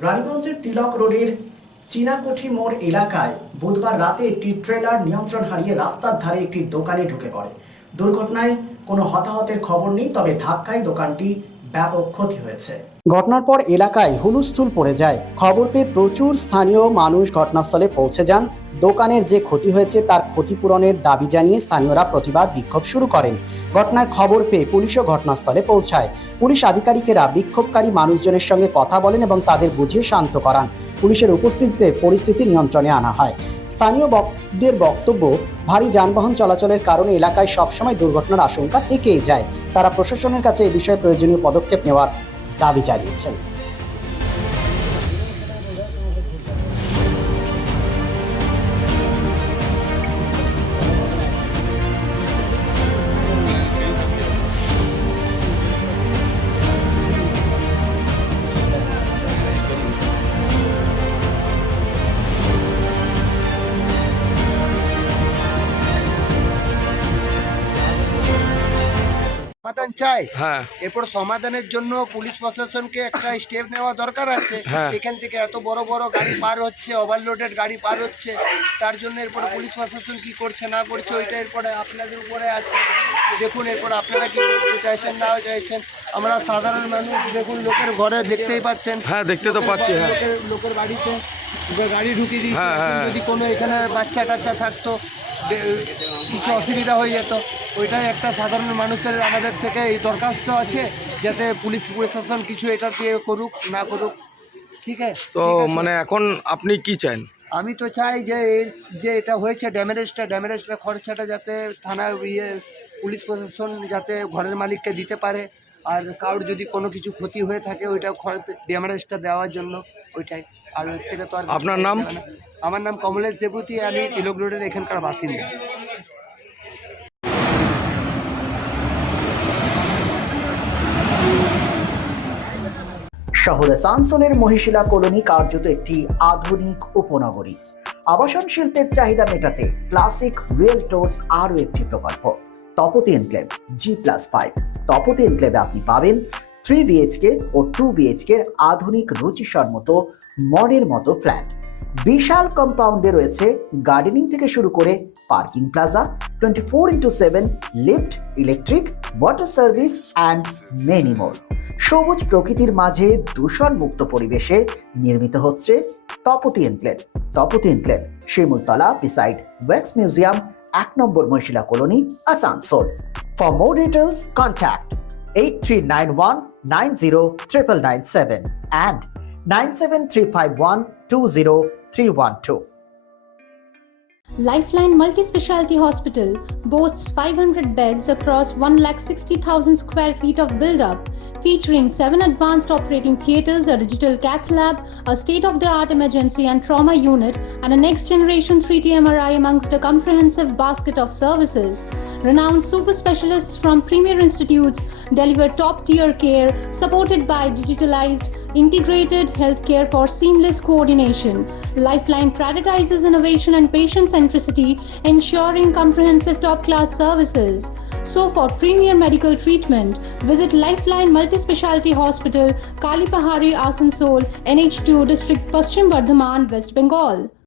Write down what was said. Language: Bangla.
রানীগঞ্জের তিলক রোডের চীনাকুঠি মোড় এলাকায় বুধবার রাতে একটি ট্রেলার নিয়ন্ত্রণ হারিয়ে রাস্তার ধারে একটি দোকানে ঢুকে পড়ে। দুর্ঘটনায় কোনো হতাহতের খবর নেই, তবে ধাক্কায় দোকানটি ব্যাপক ক্ষতি হয়েছে। ঘটনার পর এলাকায় হুলস্থুল পড়ে যায়। খবর পেয়ে প্রচুর স্থানীয় মানুষ ঘটনাস্থলে পৌঁছে যান। দোকানের যে ক্ষতি হয়েছে তার ক্ষতিপূরণের দাবি জানিয়ে স্থানীয়রা প্রতিবাদ বিক্ষোভ শুরু করেন। ঘটনার খবর পেয়ে পুলিশও ঘটনাস্থলে পৌঁছায়। পুলিশ আধিকারিকেরা বিক্ষোভকারী মানুষজনের সঙ্গে কথা বলেন এবং তাদের বুঝিয়ে শান্ত করান। পুলিশের উপস্থিতিতে পরিস্থিতি নিয়ন্ত্রণে আনা হয়। স্থানীয়দের বক্তব্য, ভারী যানবাহন চলাচলের কারণে এলাকায় সবসময় দুর্ঘটনার আশঙ্কা থেকেই যায়। তারা প্রশাসনের কাছে এ বিষয়ে প্রয়োজনীয় পদক্ষেপ নেওয়ার দাবি জানিয়েছেন। সমাধান চাই। হ্যাঁ এরপর সমাধানের জন্য পুলিশ প্রশাসনকে একটা স্টেপ নেওয়া দরকার আছে। হ্যাঁ। এখান থেকে এত বড় বড় গাড়ি পার হচ্ছে, ওভারলোডেড গাড়ি পার হচ্ছে, তার জন্য এরপরে পুলিশ প্রশাসন কি করছে না করছে ওইটা এরপরে আপনাদের উপরে আছে। দেখুন এরপর আপনারা কি করতে চাইছেন না চাইছেন। আমরা সাধারণ মানুষ, দেখুন লোকের ঘরে দেখতেই পাচ্ছেন। হ্যাঁ দেখতে তো পাচ্ছি। হ্যাঁ লোকের বাড়িতে গাড়ি ঢুকিয়ে দিয়েছে। হ্যাঁ, হ্যাঁ। যদি কোনো এখানে বাচ্চা টাচ্চা থাকতো, কিছু অসুবিধা হয়ে যেত। ওইটাই একটা সাধারণ মানুষের আমাদের থেকে এই দরখাস্ত আছে, যাতে পুলিশ প্রশাসন কিছু এটা দিয়ে করুক না করুক। ঠিক আছে, তো মানে এখন আপনি কি চান? আমি তো চাই যে যে এটা হয়েছে ড্যামেজটা খরচাটা যাতে থানা পুলিশ প্রশাসন যাতে ঘরের মালিককে দিতে পারে, আর কারোর যদি কোনো কিছু ক্ষতি হয়ে থাকে ওইটা ড্যামেজটা দেওয়ার জন্য ওইটাই। আর ওর থেকে তো আর আপনার নাম? আমার নাম কমলেশ দেবতী, আমি তিলক রোডের এখানকার বাসিন্দা। শহর আসানসোলের মহিশিলা কলোনি কার্যত একটি আধুনিক উপনগরী। আবাসন শিল্পের চাহিদা মেটাতে ক্লাসিক রিয়েলটরস আরও একটি প্রকল্প, তপতি এনক্লেভ G+5। তপতি এনক্লেভে আপনি পাবেন 3 BHK ও 2 BHK আধুনিক রুচিসম্মত মডের মতো ফ্ল্যাট। বিশাল কম্পাউন্ডে রয়েছে গার্ডেনিং থেকে শুরু করে parking plaza, 24x7 lift, electric, water service and many more. সবুজ প্রকৃতির মাঝে দূষণ মুক্ত পরিবেশে নির্মিত হচ্ছে Tapati enclave. Tapati enclave, Shimultala, beside wax museum, 1 number Mahishila colony, Asansol. For more details contact 8391909997 and 97351203112. Lifeline Multi-Specialty Hospital boasts 500 beds across 160,000 square feet of build-up, featuring 7 advanced operating theatres, a digital cath lab, a state-of-the-art emergency and trauma unit, and a next-generation 3D MRI amongst a comprehensive basket of services. Renowned super specialists from premier institutes deliver top-tier care, supported by digitalized, integrated healthcare for seamless coordination. Lifeline prioritizes innovation and patient centricity, ensuring comprehensive top-class services. So for premier medical treatment, visit Lifeline Multi-Specialty Hospital, Kalipahari, Asansol, NH2 District, Paschim Bardhaman, West Bengal.